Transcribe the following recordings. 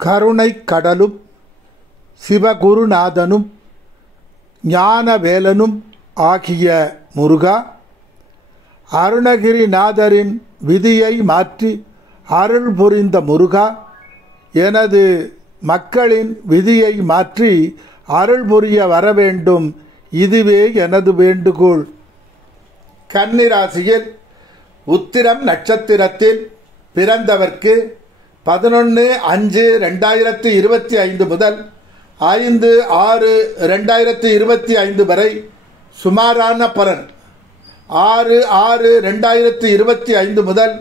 கருணை கடலும் சிவகுருநாதனும் ஞானவேலனும் ஆகிய முருகா, அருணகிரிநாதரின் விதியை மாற்றி அருள் புரிந்த முருகா, எனது மக்களின் விதியை மாற்றி அருள் புரிய வரவேண்டும், இதுவே எனது வேண்டுகோள். கன்னிராசியில் உத்திரம் நட்சத்திரத்தில் பிறந்தவர்க்கு 11/5/2025 முதல் 5/6/2025 வரை சுமாரான பலன். 6/6/2025 முதல்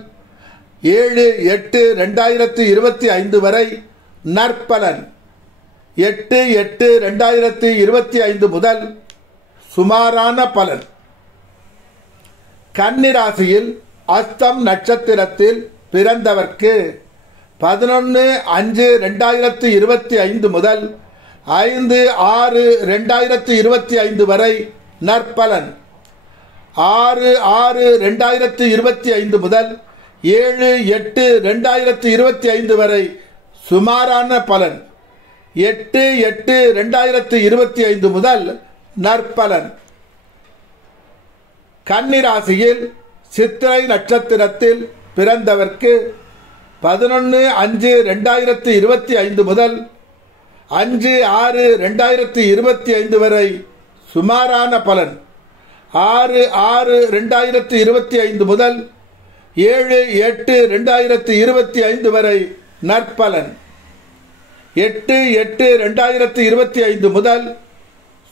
7/8/2025 வரை நற்பலன். 8/8/2025 முதல் சுமாரான பலன். கன்னிராசியில் அஸ்தம் நட்சத்திரத்தில் பிறந்தவர்க்கு 11/5/2025 முதல் 5/6/2025 வரை நற்பலன். 6/6/2025 முதல் 7/8/2025 வரை சுமாரான பலன். 8/8/2025 முதல் நற்பலன். கன்னிராசியில் சித்திரை நட்சத்திரத்தில் பிறந்தவர்க்கு 11/5/2025 முதல் 5/6/2025 வரை சுமாரான பலன். 6/6/2025 முதல் 7/8/2025 வரை நற்பலன். 8/8/2025 முதல்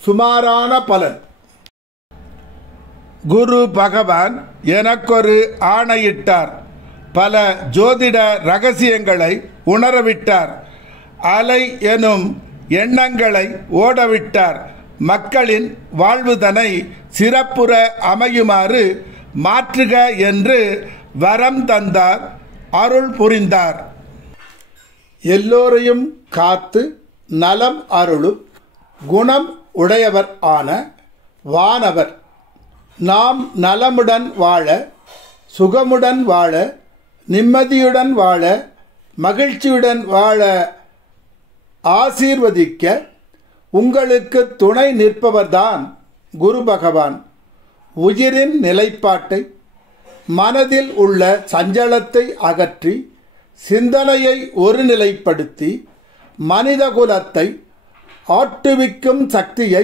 சுமாரான பலன். குரு பகவான் எனக்கொரு ஆணையிட்டார், பல ஜோதிட ரகசியங்களை உணரவிட்டார், அலை எனும் எண்ணங்களை ஓடவிட்டார், மக்களின் வாழ்வுதனை சிறப்புற அமையுமாறு மாற்றுக என்று வரம் தந்தார், அருள் புரிந்தார். எல்லோரையும் காத்து நலம் அருளும் குணம் உடையவர் ஆன வானவர் நாம் நலமுடன் வாழ, சுகமுடன் வாழ, நிம்மதியுடன் வாழ, மகிழ்ச்சியுடன் வாழ ஆசீர்வதிக்க உங்களுக்கு துணை நிற்பவர்தான் குரு பகவான். உயிரின் நிலைப்பாட்டை, மனதில் உள்ள சஞ்சலத்தை அகற்றி சிந்தனையை ஒருநிலைப்படுத்தி மனிதகுலத்தை ஆட்டுவிக்கும் சக்தியை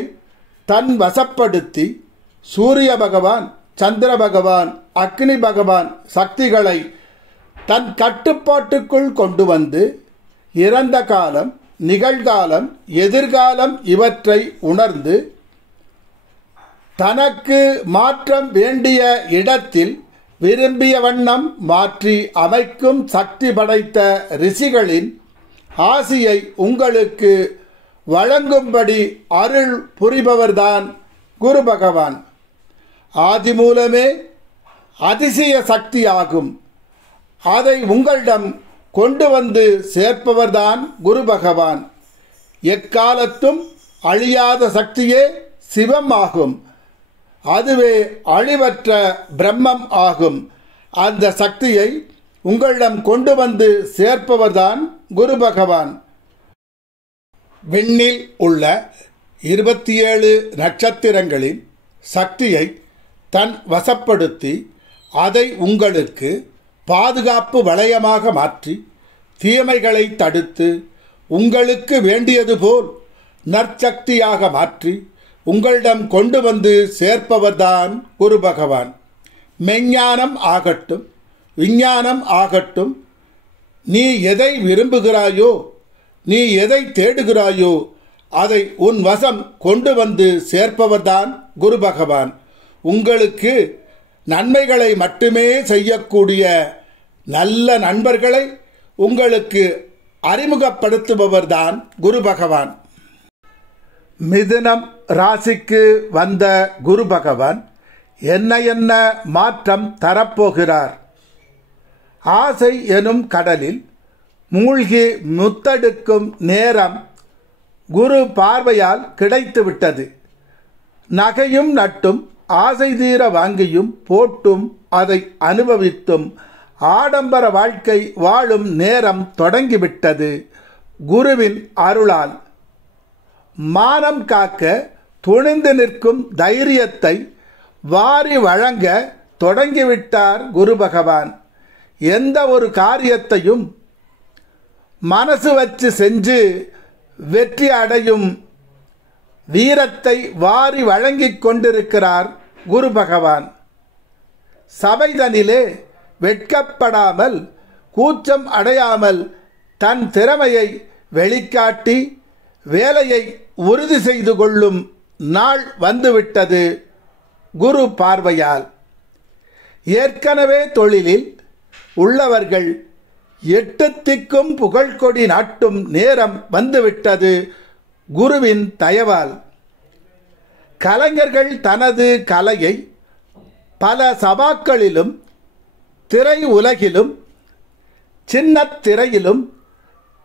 தன் வசப்படுத்தி சூரிய பகவான், சந்திர பகவான், அக்னி பகவான் சக்திகளை தன் கட்டுப்பாட்டுக்குள் கொண்டு வந்து இறந்த காலம், நிகழ்காலம், எதிர்காலம் இவற்றை உணர்ந்து தனக்கு மாற்றம் வேண்டிய இடத்தில் விரும்பிய வண்ணம் மாற்றி அமைக்கும் சக்தி படைத்த ரிஷிகளின் ஆசியை உங்களுக்கு வழங்கும்படி அருள் புரிபவர்தான் குரு பகவான். ஆதி மூலமே அதிசய சக்தி ஆகும். அதை உங்களிடம் கொண்டு வந்து சேர்ப்பவர்தான் குரு பகவான். எக்காலத்தும் அழியாத சக்தியே சிவம் ஆகும். அதுவே அழிவற்ற பிரம்மம் ஆகும். அந்த சக்தியை உங்களிடம் கொண்டு வந்து சேர்ப்பவர்தான் குரு பகவான். விண்ணில் உள்ள 27 நட்சத்திரங்களின் சக்தியை தன் வசப்படுத்தி அதை உங்களுக்கு பாதுகாப்பு வளையமாக மாற்றி தீமைகளை தடுத்து உங்களுக்கு வேண்டியது போல் நற்சக்தியாக மாற்றி உங்களிடம் கொண்டு வந்து சேர்ப்பவர்தான் குரு பகவான். மெஞ்ஞானம் ஆகட்டும், விஞ்ஞானம் ஆகட்டும், நீ எதை விரும்புகிறாயோ, நீ எதை தேடுகிறாயோ அதை உன் வசம் கொண்டு வந்து சேர்ப்பவர்தான் குரு பகவான். உங்களுக்கு நன்மைகளை மட்டுமே செய்யக்கூடிய நல்ல நண்பர்களை உங்களுக்கு அறிமுகப்படுத்துபவர்தான் குரு பகவான். மிதுனம் ராசிக்கு வந்த குரு பகவான் என்ன மாற்றம் தரப்போகிறார்? ஆசை எனும் கடலில் மூழ்கி முத்தெடுக்கும் நேரம் குரு பார்வையால் கிடைத்துவிட்டது. நகையும் நட்டும் ஆசை தீர வாங்கியும் போட்டும் அதை அனுபவித்தும் ஆடம்பர வாழ்க்கை வாழும் நேரம் தொடங்கிவிட்டது. குருவின் அருளால். மானம் காக்க துணிந்து நிற்கும் தைரியத்தை வாரி வழங்க தொடங்கிவிட்டார் குரு பகவான். எந்த ஒரு காரியத்தையும் மனசு வச்சு செஞ்சு வெற்றி அடையும் வீரத்தை வாரி வழங்கிக் கொண்டிருக்கிறார் குரு பகவான். சபைதனிலே வெட்கப்படாமல் கூச்சம் அடையாமல் தன் திறமையை வெளிக்காட்டி வேலையை உறுதி செய்து கொள்ளும் நாள் வந்துவிட்டது குரு பார்வையால். ஏற்கனவே தொழிலில் உள்ளவர்கள் 8 திக்கும் புகழ்கொடி நாட்டும் நேரம் வந்துவிட்டது குருவின் தயவால். கலைஞர்கள் தனது கலையை பல சபாக்களிலும் திரை உலகிலும் சின்ன திரையிலும்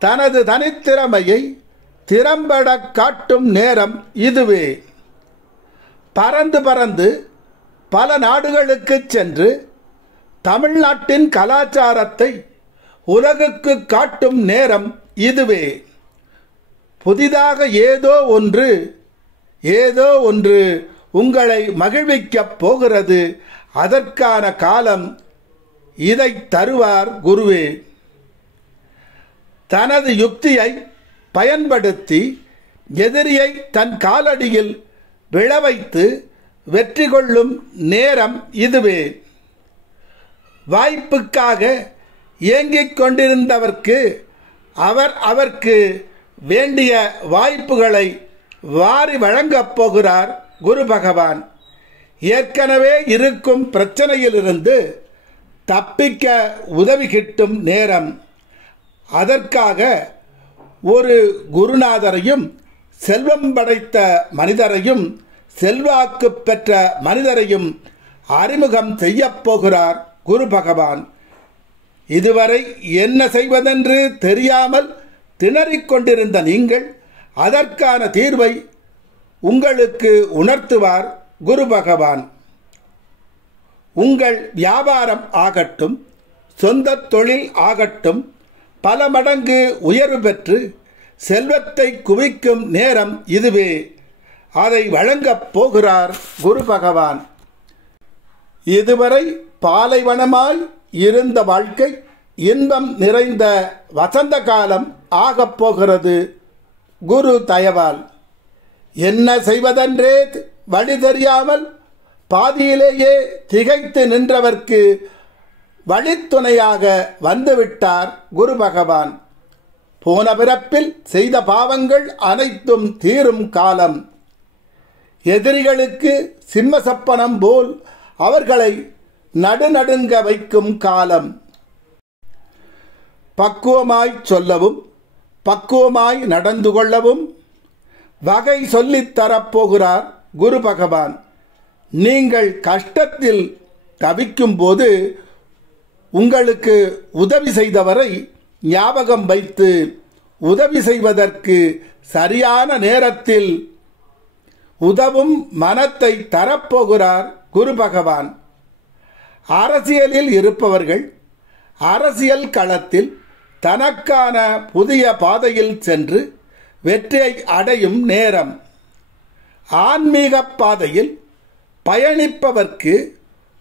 தனது தனித்திறமையை திறம்பட காட்டும் நேரம் இதுவே. பறந்து பறந்து பல நாடுகளுக்கு சென்று தமிழ்நாட்டின் கலாச்சாரத்தை உலகுக்கு காட்டும் நேரம் இதுவே. புதிதாக ஏதோ ஒன்று உங்களை மகிழ்விக்கப் போகிறது. அதற்கான காலம் இதை தருவார் குருவே. தனது யுக்தியை பயன்படுத்தி எதிரியை தன் காலடியில் விழவைத்து வெற்றி கொள்ளும் நேரம் இதுவே. வாய்ப்புக்காக ஏங்கிக் கொண்டிருந்தவர்க்கு அவருக்கு வேண்டிய வாய்ப்புகளை வாரி வழங்கப் போகிறார் குரு பகவான். ஏற்கனவே இருக்கும் பிரச்சனையிலிருந்து தப்பிக்க உதவி கிட்டும் நேரம். அதற்காக ஒரு குருநாதரையும் செல்வம் படைத்த மனிதரையும் செல்வாக்கு பெற்ற மனிதரையும் அறிமுகம் செய்யப் போகிறார் குரு பகவான். இதுவரை என்ன செய்வதென்று தெரியாமல் திணறிக் கொண்டிருந்த நீங்கள் அதற்கான தீர்வை உங்களுக்கு உணர்த்துவார் குரு பகவான். உங்கள் வியாபாரம் ஆகட்டும், சொந்த தொழில் ஆகட்டும், பல மடங்கு உயர்வு பெற்று செல்வத்தை குவிக்கும் நேரம் இதுவே. அதை வழங்கப் போகிறார் குரு பகவான். இதுவரை பாலைவனமாய் இருந்த வாழ்க்கை இன்பம் நிறைந்த வசந்த காலம் ஆகப் போகிறது குரு தயவால். என்ன செய்வதென்றே வழி தெரியாமல் பாதியிலேயே திகைத்து நின்றவர்க்கு வழித்துணையாக வந்துவிட்டார் குரு பகவான். போன பிறப்பில் செய்த பாவங்கள் அனைத்தும் தீரும் காலம். எதிரிகளுக்கு சிம்ம சப்பனம் போல் அவர்களை நடுநடுங்க வைக்கும் காலம். பக்குவமாய் சொல்லவும் பக்குவமாய் நடந்து கொள்ளவும் வகை சொல்லித் தரப்போகிறார் குரு பகவான். நீங்கள் கஷ்டத்தில் தவிக்கும் போது உங்களுக்கு உதவி செய்தவரை ஞாபகம் வைத்து உதவி செய்வதற்கு சரியான நேரத்தில் உதவும் மனத்தை தரப்போகிறார் குரு பகவான். அரசியலில் இருப்பவர்கள் அரசியல் களத்தில் தனக்கான புதிய பாதையில் சென்று வெற்றியை அடையும் நேரம். ஆன்மீக பாதையில் பயணிப்பவர்க்கு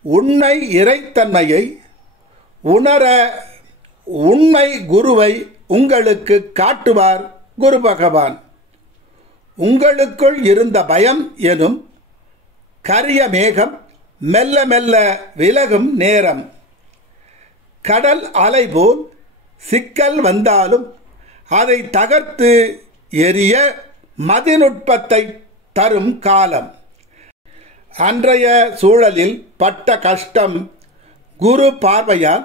உண்மை இறைத்தன்மையை உணர உண்மை குருவை உங்களுக்கு காட்டுவார் குரு பகவான். உங்களுக்குள் இருந்த பயம் எனும் கரிய மேகம் மெல்ல மெல்ல விலகும் நேரம். கடல் அலை போல் சிக்கல் வந்தாலும் அதை தகர்த்து எரிய மதிநுட்பத்தை தரும் காலம். அன்றைய சூழலில் பட்ட கஷ்டம் குரு பார்வையால்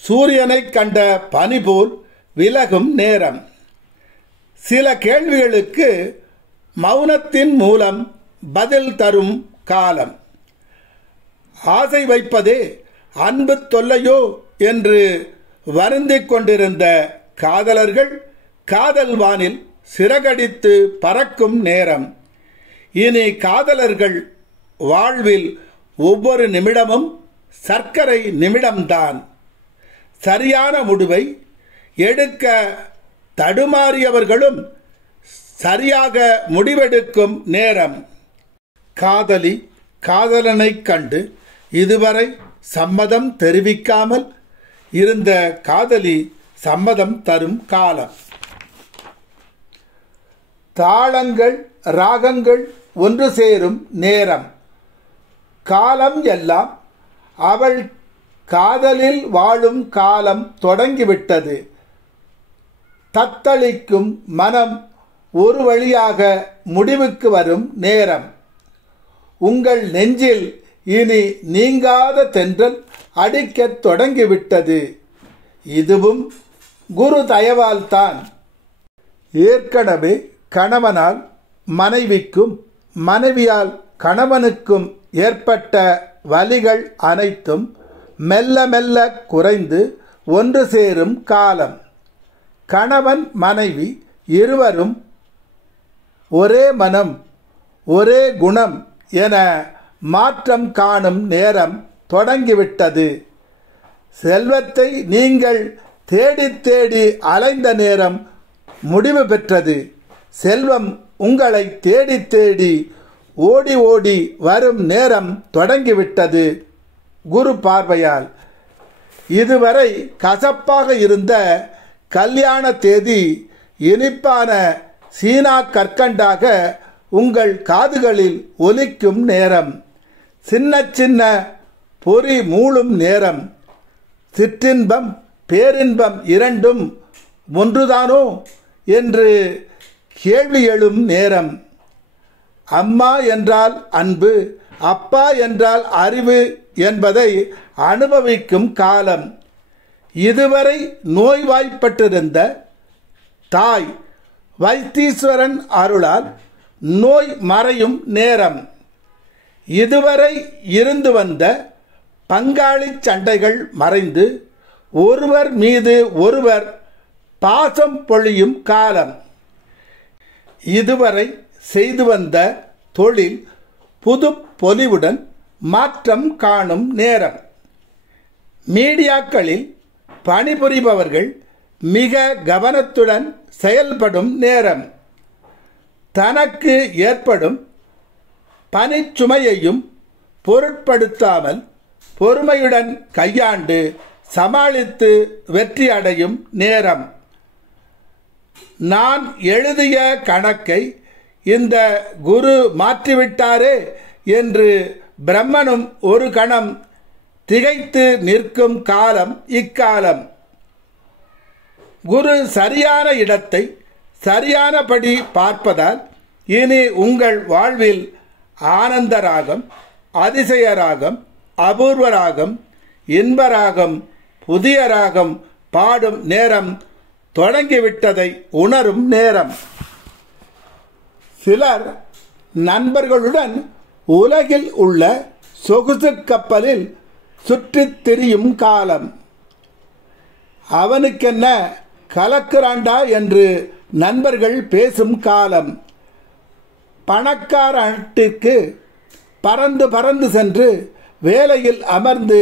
சூரியனை கண்ட பனி போல் விலகும் நேரம். சில கேள்விகளுக்கு மௌனத்தின் மூலம் பதில் தரும் காலம். ஆசை வைப்பதே அன்பு தொல்லையோ என்று வருந்திக் கொண்டிருந்த காதலர்கள் காதல் வானில் சிறகடித்து பறக்கும் நேரம். இனி காதலர்கள் வாழ்வில் ஒவ்வொரு நிமிடமும் சர்க்கரை நிமிடம்தான். சரியான முடிவை எடுக்க தடுமாறியவர்களும் சரியாக முடிவெடுக்கும் நேரம். காதலி காதலனைக் கண்டு இதுவரை சம்மதம் தெரிவிக்காமல் இருந்த காதலி சம்மதம் தரும் காலம். தாளங்கள் ராகங்கள் ஒன்று சேரும் நேரம். காலம் எல்லாம் அவள் காதலில் வாழும் காலம் தொடங்கிவிட்டது. தத்தளிக்கும் மனம் ஒரு வழியாக முடிவுக்கு வரும் நேரம். உங்கள் நெஞ்சில் இனி நீங்காத தென்றல் அடிக்கத் தொடங்கிவிட்டது. இதுவும் குரு தயவால்தான். ஏற்கனவே கணவனால் மனைவிக்கும் மனைவியால் கணவனுக்கும் ஏற்பட்ட வலிகள் அனைத்தும் மெல்ல மெல்ல குறைந்து ஒன்று சேரும் காலம். கணவன் மனைவி இருவரும் ஒரே மனம் ஒரே குணம் என மாற்றம் காணும் நேரம் தொடங்கிவிட்டது. செல்வத்தை நீங்கள் தேடி தேடி அலைந்த நேரம் முடிவு பெற்றது. செல்வம் உங்களை தேடி தேடி ஓடி ஓடி வரும் நேரம் தொடங்கிவிட்டது குரு பார்வையால். இதுவரை கசப்பாக இருந்த கல்யாண தேதி இனிப்பான சீனா கற்கண்டாக உங்கள் காதுகளில் ஒலிக்கும் நேரம். சின்ன சின்ன பொறி மூளும் நேரம். சிற்றின்பம் பேரின்பம் இரண்டும் ஒன்றுதானோ என்று கேள்வி எழும் நேரம். அம்மா என்றால் அன்பு, அப்பா என்றால் அறிவு என்பதை அனுபவிக்கும் காலம். இதுவரை நோய்வாய்ப்பட்டிருந்த தாய் வைத்தீஸ்வரன் அருளால் நோய் மறையும் நேரம். இதுவரை இருந்து வந்த பங்காளி சண்டைகள் மறைந்து ஒருவர் மீது ஒருவர் பாசம் பொழியும் காலம். இதுவரை செய்து வந்த தொழில் புது பொலிவுடன் மாற்றம் காணும் நேரம். மீடியாக்களில் பணிபுரிபவர்கள் மிக கவனத்துடன் செயல்படும் நேரம். தனக்கு ஏற்படும் பணிச்சுமையையும் பொருட்படுத்தாமல் பொறுமையுடன் கையாண்டு சமாளித்து வெற்றி அடையும் நேரம். நான் எழுதிய கணக்கை இந்த குரு மாற்றிவிட்டாரே என்று பிரம்மனும் ஒரு கணம் திகைத்து நிற்கும் காலம் இக்காலம். குரு சரியான இடத்தை சரியானபடி பார்ப்பதால் இனி உங்கள் வாழ்வில் ஆனந்த ராகம், அதிசய ராகம், அபூர்வ ராகம், இன்ப ராகம், புதிய ராகம் பாடும் நேரம் தொடங்கிவிட்டதை உணரும் நேரம். சிலர் நண்பர்களுடன் உலகில் உள்ள சொகுசு கப்பலில் சுற்றித் திரியும் காலம். அவனுக்கென்ன கலக்குறாண்டா என்று நண்பர்கள் பேசும் காலம். பணக்காரட்டிற்கு பறந்து பறந்து சென்று வேலையில் அமர்ந்து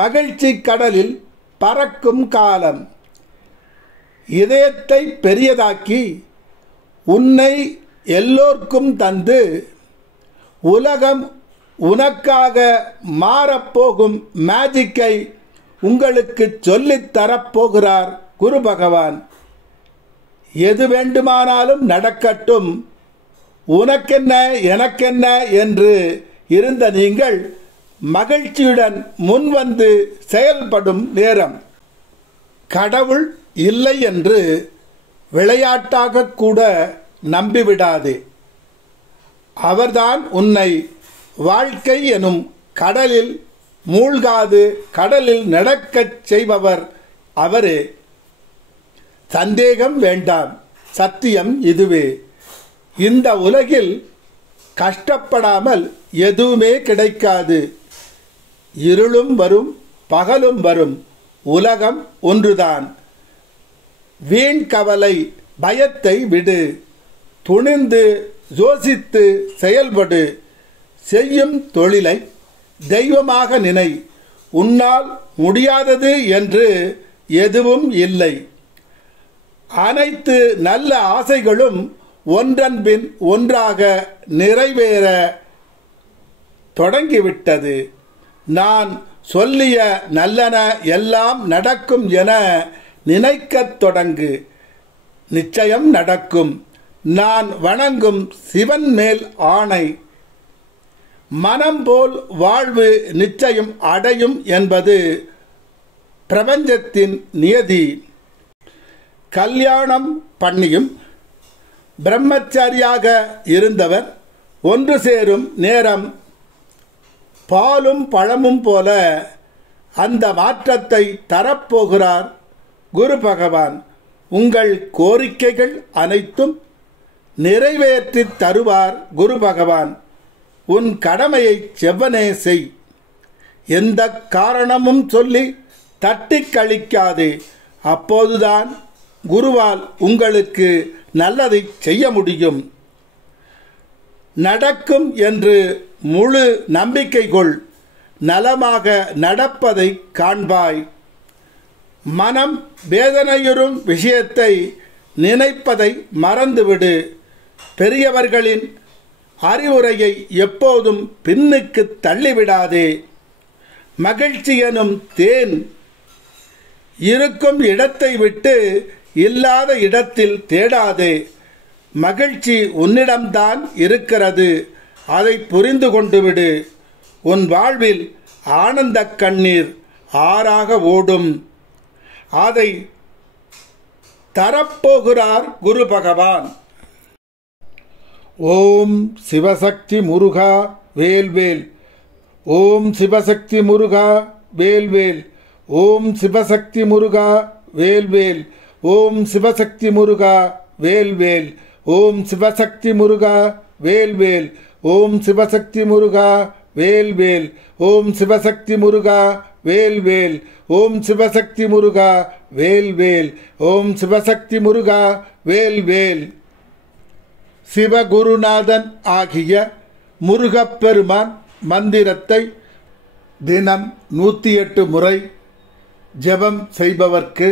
மகிழ்ச்சி கடலில் பறக்கும் காலம். இதயத்தை பெரியதாக்கி உன்னை எல்லோர்க்கும் தந்து உலகம் உனக்காக மாறப்போகும் மேஜிக்கை உங்களுக்கு சொல்லித் தரப்போகிறார் குரு பகவான். எது வேண்டுமானாலும் நடக்கட்டும், உனக்கென்ன எனக்கென்ன என்று இருந்த நீங்கள் மகிழ்ச்சியுடன் முன்வந்து செயல்படும் நேரம். கடவுள் இல்லை என்று விளையாட்டாக கூட நம்பிவிடாதே. அவர்தான் உன்னை வாழ்க்கை எனும் கடலில் மூழ்காது கடலில் நடக்கச் செய்பவர் அவரே. சந்தேகம் வேண்டாம், சத்தியம் இதுவே. இந்த உலகில் கஷ்டப்படாமல் எதுவுமே கிடைக்காது. இருளும் வரும் பகலும் வரும், உலகம் ஒன்றுதான். வீண் கவலை பயத்தை விடு, துணிந்து யோசித்து செயல்படு. செய்யும் தொழிலை தெய்வமாக நினை. உன்னால் முடியாதது என்று எதுவும் இல்லை. அனைத்து நல்ல ஆசைகளும் ஒன்றன்பின் ஒன்றாக நிறைவேற தொடங்கிவிட்டது. நான் சொல்லிய நல்லன எல்லாம் நடக்கும் என நினைக்கத் தொடங்கு. நிச்சயம் நடக்கும். நான் வணங்கும் சிவன் மேல் ஆணை. மனம் போல் வாழ்வு நிச்சயம் அடையும் என்பது பிரபஞ்சத்தின் நியதி. கல்யாணம் பண்ணியும் பிரம்மச்சாரியாக இருந்தவர் ஒன்று சேரும் நேரம் பாலும் பழமும் போல அந்த மாற்றத்தை தரப்போகிறார் குரு பகவான். உங்கள் கோரிக்கைகள் அனைத்தும் நிறைவேற்றி தருவார் குரு பகவான். உன் கடமையை செவ்வனே செய். எந்த காரணமும் சொல்லி தட்டி கழிக்காதே. அப்போதுதான் குருவால் உங்களுக்கு நல்லதை செய்ய முடியும். நடக்கும் என்று முழு நம்பிக்கை கொள். நலமாக நடப்பதை காண்பாய். மனம் வேதனையுறும் விஷயத்தை நினைப்பதை மறந்துவிடு. பெரியவர்களின் அறிவுரையை எப்போதும் பின்னுக்கு தள்ளிவிடாதே. மகிழ்ச்சி எனும் தேன் இருக்கும் இடத்தை விட்டு இல்லாத இடத்தில் தேடாதே. மகிழ்ச்சி உன்னிடம்தான் இருக்கிறது. அதை புரிந்து கொண்டு விடு. உன் வாழ்வில் ஆனந்த கண்ணீர் ஆறாக ஓடும். அதை தரப்போகிறார் குரு பகவான். ஓம் சிவசக்தி முருகா வேல்வேல். ஓம் சிவசக்தி முருகா வேல்வேல். ஓம் சிவசக்தி முருகா வேல்வேல். ஓம் சிவசக்தி முருகா வேல்வேல். ஓம் சிவசக்தி முருகா வேல்வேல். ஓம் சிவசக்தி முருகா வேல்வேல். ஓம் சிவசக்தி முருகா வேல்வேல். ஓம் சிவசக்தி முருகா வேல்வேல். ஓம் சிவசக்தி முருகா வேல்வேல். சிவகுருநாதன் ஆகிய முருகப்பெருமான் மந்திரத்தை தினம் 108 முறை ஜெபம் செய்பவர்க்கு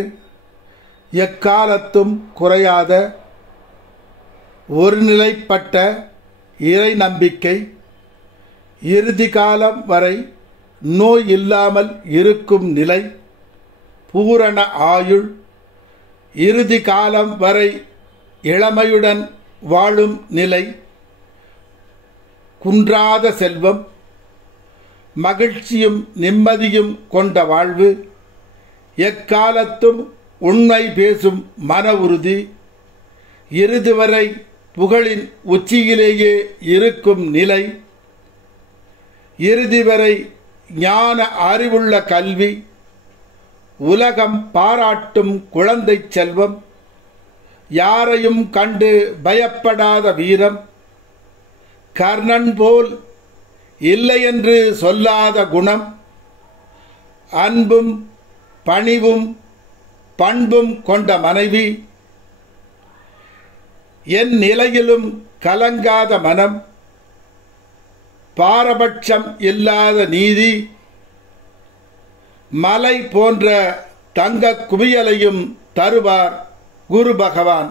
எக்காலத்தும் குறையாத ஒருநிலைப்பட்ட இறை நம்பிக்கை, இறுதி காலம் வரை நோய் இல்லாமல் இருக்கும் நிலை, பூரண ஆயுள், இறுதி காலம் வரை இளமையுடன் வாழும் நிலை, குன்றாத செல்வம், மகிழ்ச்சியும் நிம்மதியும் கொண்ட வாழ்வு, எக்காலத்தும் உண்மை பேசும் மன உறுதி, இறுதி வரை புகழின் உச்சியிலேயே இருக்கும் நிலை, இறுதி வரை ஞான அறிவுள்ள கல்வி, உலகம் பாராட்டும் குழந்தை செல்வம், யாரையும் கண்டு பயப்படாத வீரம், கர்ணன் போல் இல்லை என்று சொல்லாத குணம், அன்பும் பணிவும் பண்பும் கொண்ட மனைவி, என் நிலையிலும் கலங்காத மனம், பாரபட்சம் இல்லாத நீதி, மலை போன்ற தங்க குவியலையும் தருவார் குரு பகவான்.